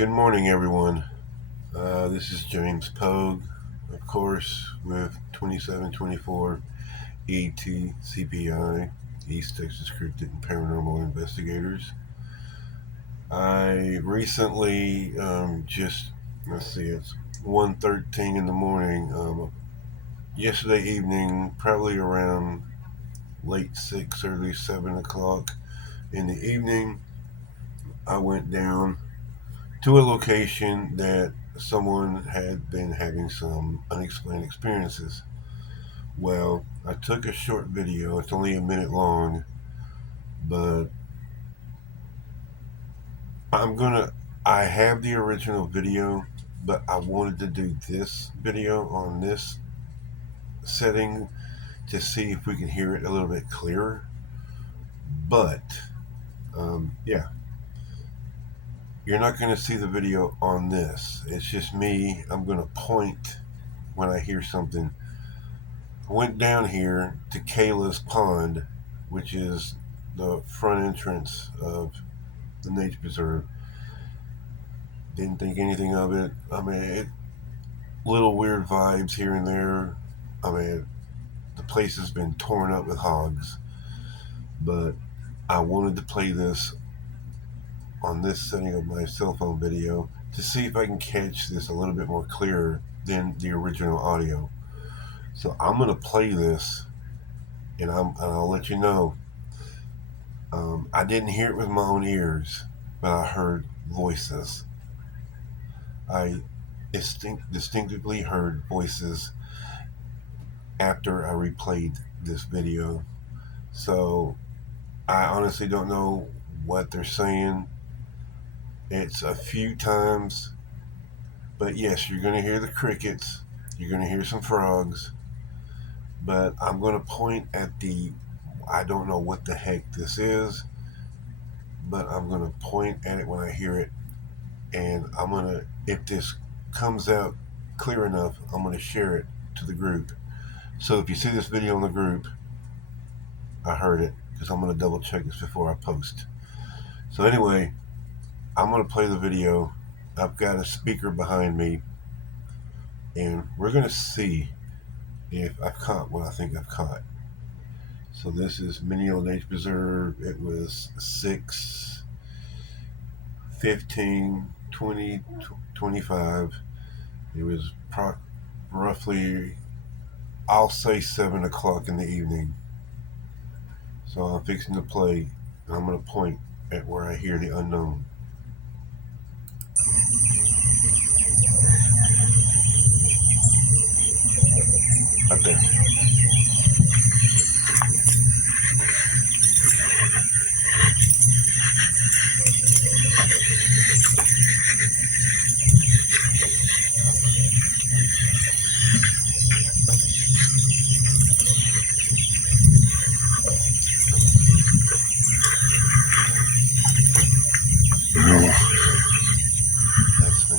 Good morning, everyone. This is James Pogue, of course, with 2724 ETCPI, East Texas Cryptid and Paranormal Investigators. I recently it's 1:13 in the morning. Yesterday evening, probably around late 6, early 7 o'clock in the evening, I went down to a location that someone had been having some unexplained experiences. Well, I took a short video, it's only a minute long, but I have the original video, but I wanted to do this video on this setting to see if we can hear it a little bit clearer. But, yeah, you're not going to see the video on this. It's just me. I'm going to point when I hear something. I went down here to Kayla's Pond, which is the front entrance of the nature preserve. Didn't think anything of it. Little weird vibes here and there. The place has been torn up with hogs, but I wanted to play this on this setting of my cell phone video to see if I can catch this a little bit more clearer than the original audio. So I'm going to play this, and I'll let you know. I didn't hear it with my own ears, but I heard voices. I distinctively heard voices after I replayed this video. So I honestly don't know what they're saying. It's a few times, but yes, you're going to hear the crickets. You're going to hear some frogs. But I'm going to point at I don't know what the heck this is, but I'm going to point at it when I hear it. And if this comes out clear enough, I'm going to share it to the group. So if you see this video in the group, I heard it, because I'm going to double check this before I post. So anyway, I'm going to play the video. I've got a speaker behind me, and we're going to see if I've caught what I think I've caught. So this is Mineola Nature Preserve. It was 6/15/2025. It was roughly, I'll say 7 o'clock in the evening. So I'm fixing to play, and I'm going to point at where I hear the unknown. Right there. That's me.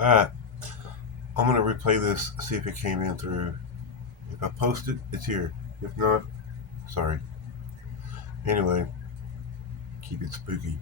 Alright, I'm going to replay this, see if it came in through. If I post it, it's here. If not, sorry. Anyway, keep it spooky.